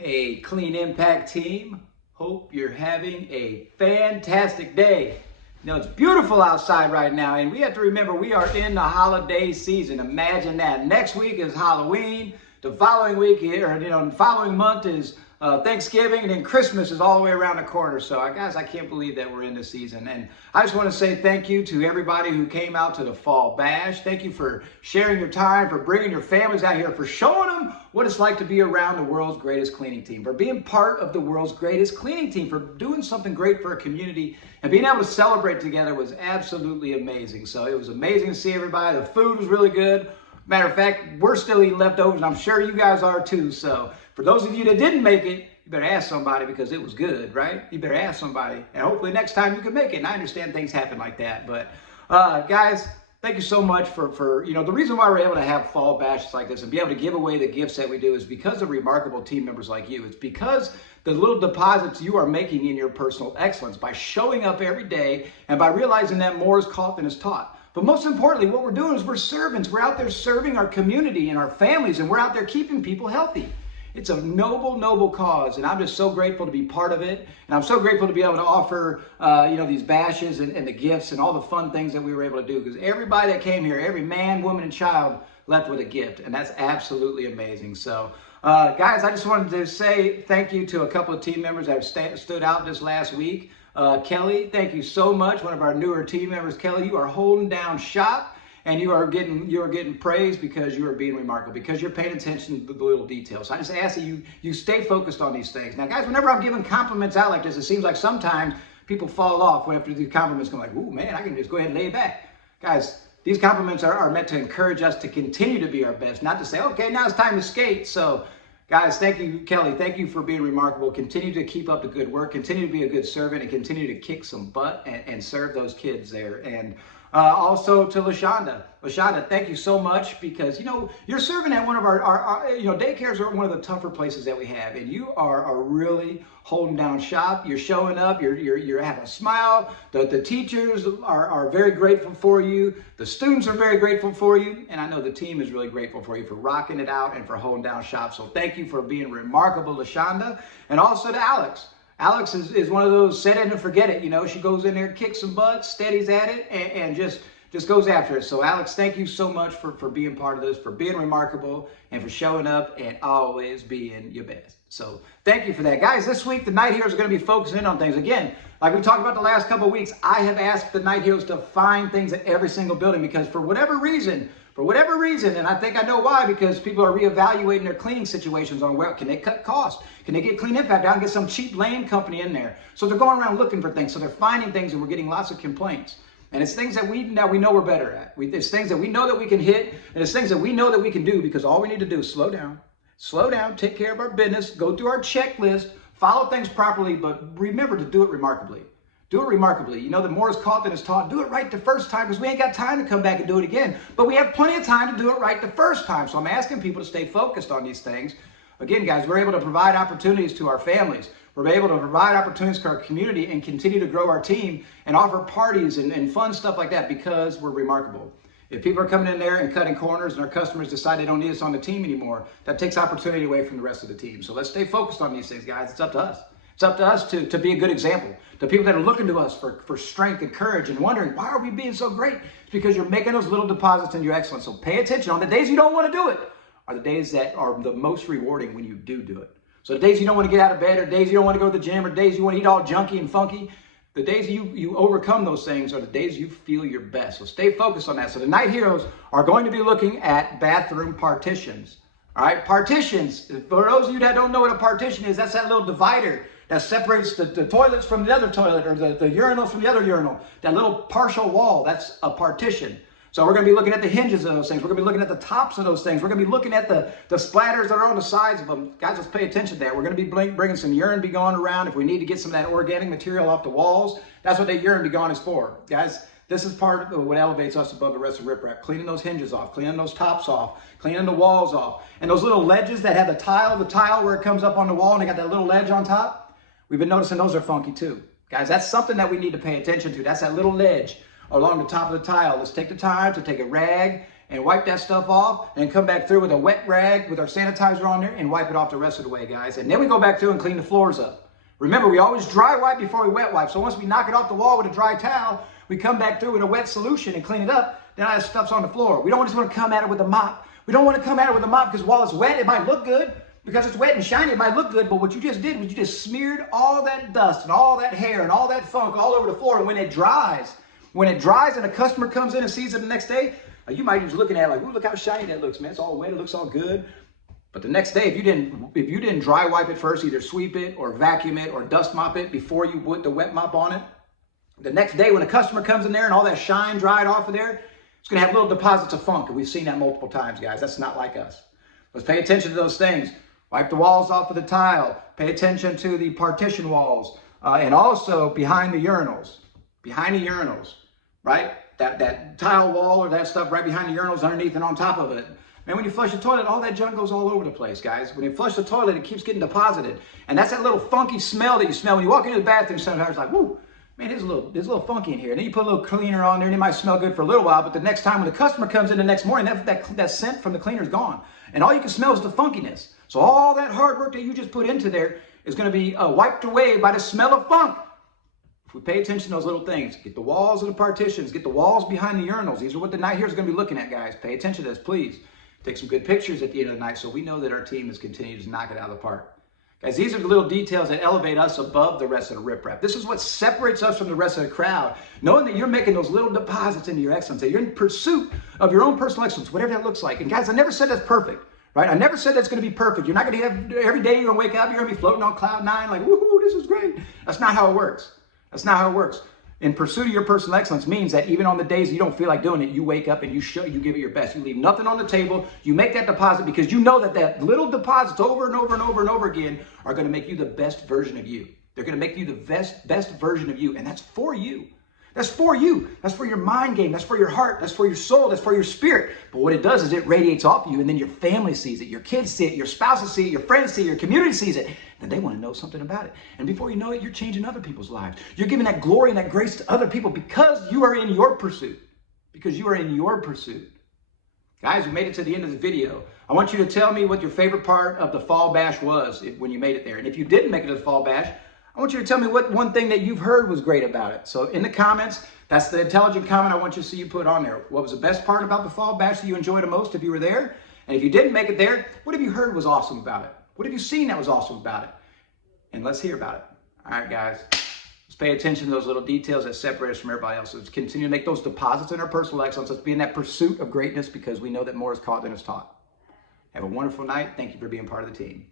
Hey, Clean Impact team. Hope you're having a fantastic day. You know, it's beautiful outside right now, and we have to remember we are in the holiday season. Imagine that. Next week is Halloween. The following week, the following month is Thanksgiving, and then Christmas is all the way around the corner. So, guys, I can't believe that we're in this season. And I just want to say thank you to everybody who came out to the Fall Bash. Thank you for sharing your time, for bringing your families out here, for showing them what it's like to be around the world's greatest cleaning team, for being part of the world's greatest cleaning team, for doing something great for a community, and being able to celebrate together was absolutely amazing. So it was amazing to see everybody. The food was really good. Matter of fact, we're still eating leftovers, and I'm sure you guys are too. So for those of you that didn't make it, you better ask somebody because it was good, right? You better ask somebody, and hopefully next time you can make it. And I understand things happen like that, but guys, thank you so much for the reason why we're able to have fall bashes like this and be able to give away the gifts that we do is because of remarkable team members like you. It's because the little deposits you are making in your personal excellence by showing up every day and by realizing that more is caught than is taught. But most importantly, what we're doing is we're servants. We're out there serving our community and our families, and we're out there keeping people healthy. It's a noble, noble cause, and I'm just so grateful to be part of it. And I'm so grateful to be able to offer, these bashes and the gifts and all the fun things that we were able to do. Because everybody that came here, every man, woman, and child left with a gift, and that's absolutely amazing. So, guys, I just wanted to say thank you to a couple of team members that have stood out this last week. Kelly, thank you so much. One of our newer team members, Kelly, you are holding down shop. And you are getting praise because you are being remarkable, because you're paying attention to the little details. So I just ask that you stay focused on these things. Now, guys, whenever I'm giving compliments out like this, it seems like sometimes people fall off after these compliments go like, ooh, man, I can just go ahead and lay back. Guys, these compliments are meant to encourage us to continue to be our best, not to say, okay, now it's time to skate. So, guys, thank you, Kelly. Thank you for being remarkable. Continue to keep up the good work. Continue to be a good servant and continue to kick some butt and serve those kids there. And also to LaShonda. LaShonda, thank you so much because, you're serving at one of our daycares are one of the tougher places that we have. And you are really holding down shop. You're showing up. You're having a smile. The teachers are very grateful for you. The students are very grateful for you. And I know the team is really grateful for you for rocking it out and for holding down shop. So thank you for being remarkable, LaShonda. And also to Alex. Alex is one of those set it and forget it. She goes in there, kicks some butt, steadies at it, and just goes after it. So, Alex, thank you so much for being part of this, for being remarkable, and for showing up and always being your best. So, thank you for that. Guys, this week, the Night Heroes are going to be focusing in on things. Again, like we talked about the last couple of weeks, I have asked the Night Heroes to find things at every single building because for whatever reason, and I think I know why, because people are reevaluating their cleaning situations on where can they cut costs? Can they get Clean Impact out and get some cheap lane company in there? So they're going around looking for things. So they're finding things, and we're getting lots of complaints. And it's things that we know we're better at. It's things that we know that we can hit, and it's things that we know that we can do because all we need to do is slow down, take care of our business, go through our checklist, follow things properly, but remember to do it remarkably. Do it remarkably. The more is caught than is taught. Do it right the first time because we ain't got time to come back and do it again. But we have plenty of time to do it right the first time. So I'm asking people to stay focused on these things. Again, guys, we're able to provide opportunities to our families. We're able to provide opportunities to our community and continue to grow our team and offer parties and fun stuff like that because we're remarkable. If people are coming in there and cutting corners and our customers decide they don't need us on the team anymore, that takes opportunity away from the rest of the team. So let's stay focused on these things, guys. It's up to us. It's up to us to be a good example. The people that are looking to us for strength and courage and wondering, why are we being so great? It's because you're making those little deposits in your excellence. So pay attention. On the days you don't want to do it are the days that are the most rewarding when you do it. So the days you don't want to get out of bed, or days you don't want to go to the gym, or days you want to eat all junky and funky, the days you overcome those things are the days you feel your best. So stay focused on that. So the Night Heroes are going to be looking at bathroom partitions. All right, partitions. For those of you that don't know what a partition is, that's that little divider that separates the toilets from the other toilet, or the urinals from the other urinal. That little partial wall, that's a partition. So we're going to be looking at the hinges of those things. We're going to be looking at the tops of those things. We're going to be looking at the splatters that are on the sides of them. Guys, let's pay attention to that. We're going to be bringing some urine be going around. If we need to get some of that organic material off the walls, that's what that urine be gone is for. Guys, this is part of what elevates us above the rest of riprap. Cleaning those hinges off, cleaning those tops off, cleaning the walls off. And those little ledges that have the tile where it comes up on the wall and they got that little ledge on top, we've been noticing those are funky too. Guys, that's something that we need to pay attention to. That's that little ledge along the top of the tile. Let's take the time to take a rag and wipe that stuff off, and come back through with a wet rag with our sanitizer on there and wipe it off the rest of the way, guys. And then we go back through and clean the floors up. Remember, we always dry wipe before we wet wipe. So once we knock it off the wall with a dry towel, we come back through with a wet solution and clean it up. Then all that stuff's on the floor. We don't just want to come at it with a mop. We don't want to come at it with a mop because while it's wet, it might look good. Because it's wet and shiny, it might look good, but what you just did was you just smeared all that dust and all that hair and all that funk all over the floor. And when it dries and a customer comes in and sees it the next day, you might be just looking at it like, ooh, look how shiny that looks, man. It's all wet, it looks all good. But the next day, if you didn't dry wipe it first, either sweep it or vacuum it or dust mop it before you put the wet mop on it, the next day when a customer comes in there and all that shine dried off of there, it's going to have little deposits of funk. And we've seen that multiple times, guys. That's not like us. Let's pay attention to those things. Wipe the walls off of the tile. Pay attention to the partition walls. And also behind the urinals. Behind the urinals, right? That tile wall or that stuff right behind the urinals, underneath and on top of it. Man, when you flush the toilet, all that junk goes all over the place, guys. When you flush the toilet, it keeps getting deposited. And that's that little funky smell that you smell. When you walk into the bathroom, sometimes it's like, whoo, man, there's a little funky in here. And then you put a little cleaner on there, and it might smell good for a little while, but the next time when the customer comes in the next morning, that scent from the cleaner is gone. And all you can smell is the funkiness. So all that hard work that you just put into there is going to be wiped away by the smell of funk. If we pay attention to those little things, get the walls and the partitions, get the walls behind the urinals. These are what the night here is going to be looking at, guys. Pay attention to this, please. Take some good pictures at the end of the night so we know that our team has continued to knock it out of the park. Guys, these are the little details that elevate us above the rest of the riprap. This is what separates us from the rest of the crowd. Knowing that you're making those little deposits into your excellence, that you're in pursuit of your own personal excellence, whatever that looks like. And guys, I never said that's perfect, right? I never said that's going to be perfect. You're not going to have, every day you're going to wake up, you're going to be floating on cloud nine like, woohoo, this is great. That's not how it works. That's not how it works. In pursuit of your personal excellence means that even on the days you don't feel like doing it, you wake up and you give it your best. You leave nothing on the table. You make that deposit because you know that little deposits over and over and over and over again are going to make you the best version of you. They're going to make you the best version of you. And that's for you. That's for you. That's for your mind game. That's for your heart. That's for your soul. That's for your spirit. But what it does is it radiates off of you, and then your family sees it. Your kids see it. Your spouses see it. Your friends see it. Your community sees it. Then they want to know something about it. And before you know it, you're changing other people's lives. You're giving that glory and that grace to other people because you are in your pursuit. Because you are in your pursuit. Guys, we made it to the end of the video. I want you to tell me what your favorite part of the Fall Bash was when you made it there. And if you didn't make it to the Fall Bash, I want you to tell me what one thing that you've heard was great about it. So in the comments, that's the intelligent comment I want you to see you put on there. What was the best part about the Fall Bash that you enjoyed the most if you were there? And if you didn't make it there, what have you heard was awesome about it? What have you seen that was awesome about it? And let's hear about it. All right, guys. Let's pay attention to those little details that separate us from everybody else. Let's continue to make those deposits in our personal excellence. Let's be in that pursuit of greatness because we know that more is caught than is taught. Have a wonderful night. Thank you for being part of the team.